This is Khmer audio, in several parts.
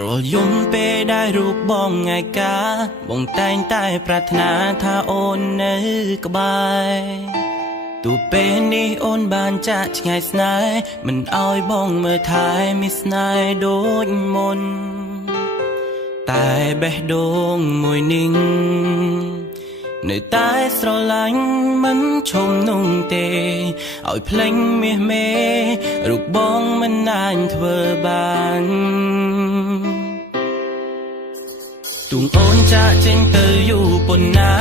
រលយំពេលដែលរូបបងថ្ងៃកាបងតែងតែប្រាថ្នាថាអូននៅក្បែរទូពេលនេះអូនបានចាក់ឆ្ងាយស្នេហ៍មិនអោយបងមើលថែមានស្នេហ៍ដូចមុនតែបេះដូងមួយនឹងនៅតែស្រឡាញ់មិនឈុំនោះទេឲ្យភ្លេចមាសមេរូបបងមិនអាចធ្វើបានទូងអូនចាក់ចេញទៅយូរប៉ុណ្ណា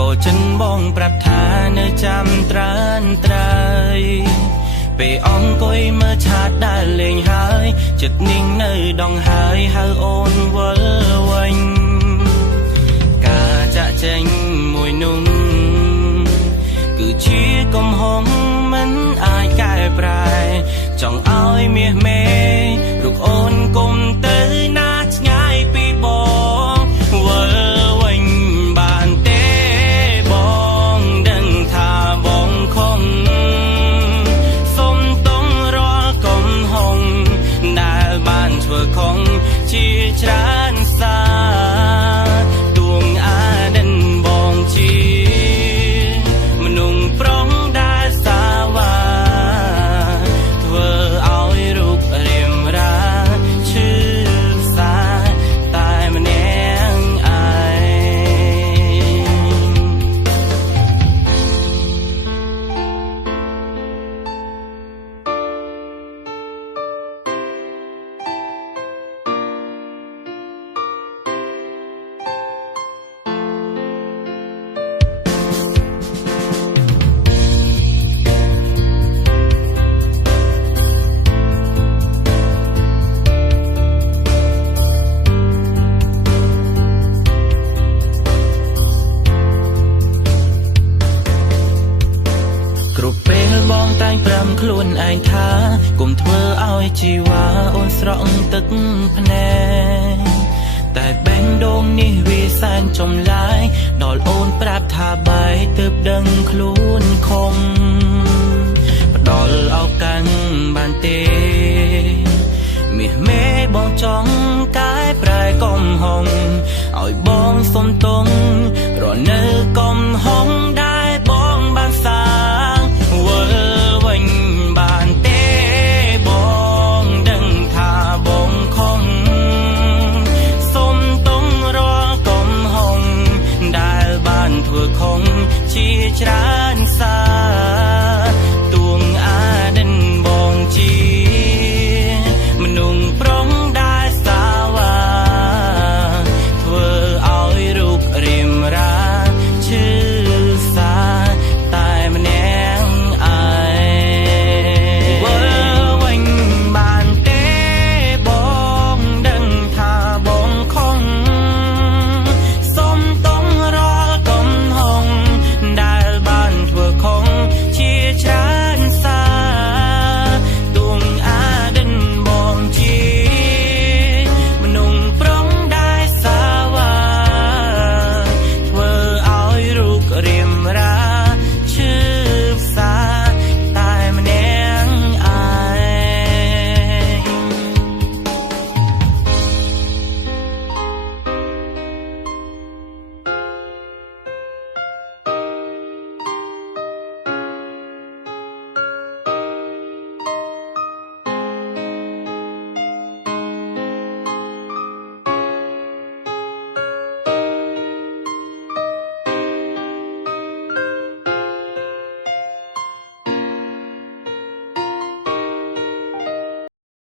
ក៏ចិនបងប្រាប់ថានៅចាំត្រានត្រៃពេលអង្គុយមើលឆាតដែលលេងហើយចិត្តនាងនៅដងហើយហៅអូនវិលវិញការចាក់ចេញមួយនោះគឺជាកំហុសមិនអាចកែប្រែចង់ឲ្យមាសមេរូបអូនគុំទៅណាឆ្ងាយពីបងវិលវិញបានទេបងដឹងថាបងខំសុំតង់រាល់កំហុសដែលបានធ្វើខុសជាច្រើនសាទួងអាដិនបងជាមនុស្សប្រុងដែលសាវ៉ាធ្វើឲ្យរូបរាមរាឈឺសាតែម្នាក់ឯគ្រប់ពេលបងតែងប្រាំខ្លួនឯងថាកុំធ្វើឲ្យជីវ៉ាអូនស្រក់ទឹកភ្នែកតែបេះដូងនេះវាសែនចម្លែកដល់អូនប្រាប់ថាបែកទើបដឹងខ្លួនខំផ្ដល់ឱកាសបានទេមាសមេបងចង់កែប្រែកំហុសឲ្យបងសុំទងរនៅកំហុស